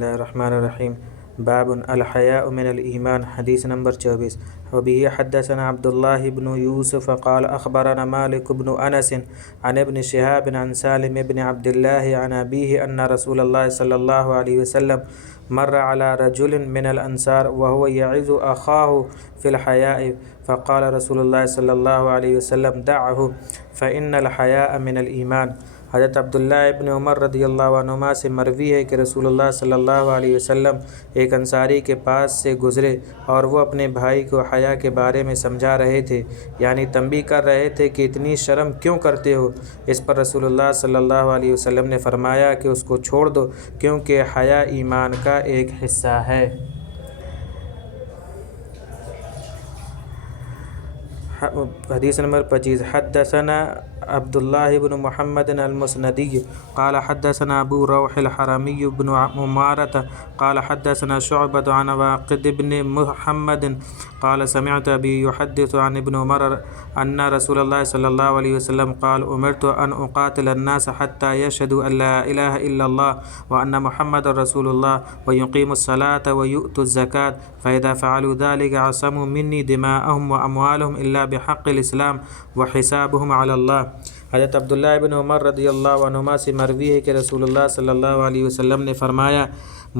اللہ الرحمن الرحیم باب الحیاء من الایمان حدیث نمبر 24 وبه حدثنا عبد الله بن يوسف قال اخبرنا مالك بن انس عن ابن شهاب عن سالم بن عبد الله عن ابيه ان رسول الله صلى الله عليه وسلم مر على رجل من الانصار وهو يعظ اخاه في الحياء فقال رسول الله صلى الله عليه وسلم دعه فإن الحیاء من الایمان۔ حضرت عبداللہ ابن عمر رضی اللہ عنہما سے مروی ہے کہ رسول اللہ صلی اللہ علیہ وسلم ایک انصاری کے پاس سے گزرے اور وہ اپنے بھائی کو حیا کے بارے میں سمجھا رہے تھے، یعنی تنبیہ کر رہے تھے کہ اتنی شرم کیوں کرتے ہو۔ اس پر رسول اللہ صلی اللہ علیہ وسلم نے فرمایا کہ اس کو چھوڑ دو، کیونکہ حیا ایمان کا ایک حصہ ہے۔ حدیث نمبر 25 حدثنا عبداللہ بن محمد المسندی قال حدثنا ابو روح الحرمی بن عمارۃ قال حدثنا شعبۃ عن واقد بن محمد قال سمعت ابی یحدث عن ابن عمر ان رسول اللہ صلی اللہ علیہ وسلم قال امرت ان اقاتل الناس حتى يشهدوا ان لا الہ الا اللہ وان محمد رسول اللہ ويقيموا الصلاة ويؤتوا الزکاة فاذا فعلوا ذلك عصموا مني دماءهم واموالهم الا بحق الاسلام وحسابهم على اللہ۔ حضرت عبداللہ ابن عمر رضی اللہ عنہما سے مروی ہے کہ رسول اللہ صلی اللہ علیہ وسلم نے فرمایا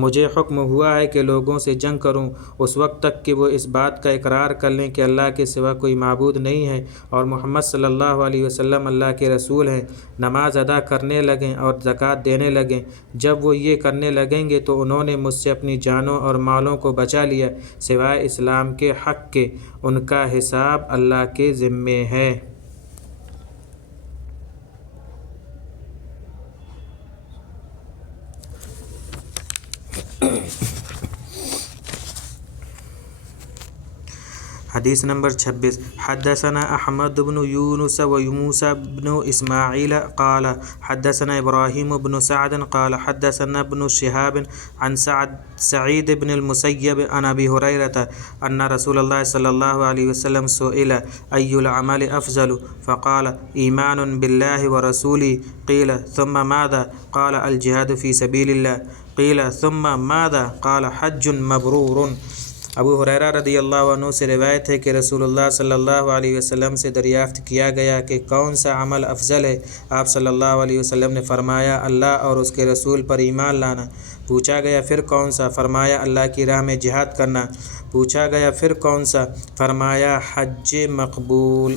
مجھے حکم ہوا ہے کہ لوگوں سے جنگ کروں اس وقت تک کہ وہ اس بات کا اقرار کر لیں کہ اللہ کے سوا کوئی معبود نہیں ہے اور محمد صلی اللہ علیہ وسلم اللہ کے رسول ہیں، نماز ادا کرنے لگیں اور زکوٰۃ دینے لگیں۔ جب وہ یہ کرنے لگیں گے تو انہوں نے مجھ سے اپنی جانوں اور مالوں کو بچا لیا سوائے اسلام کے حق کے، ان کا حساب اللہ کے ذمے ہے۔ حدیث نمبر 26 حدثنا احمد بن یونس و موسیٰ بن اسماعیل قال حدثنا ابراہیم بن سعد قال حدثنا ابن شہاب عن سعید بن المسیب عن ابی ہریرہ ان رسول اللہ صلی اللہ علیہ وسلم سئل ای العمل افضل فقال ایمان باللہ ورسولہ قیل ثم ماذا قال الجہاد فی سبیل اللہ قیل ثم ماذا قال حج مبرور۔ ابو ہریرہ رضی اللہ عنہ سے روایت ہے کہ رسول اللہ صلی اللہ علیہ وسلم سے دریافت کیا گیا کہ کون سا عمل افضل ہے۔ آپ صلی اللہ علیہ وسلم نے فرمایا اللہ اور اس کے رسول پر ایمان لانا۔ پوچھا گیا پھر کون سا؟ فرمایا اللہ کی راہ میں جہاد کرنا۔ پوچھا گیا پھر کون سا؟ فرمایا حج مقبول۔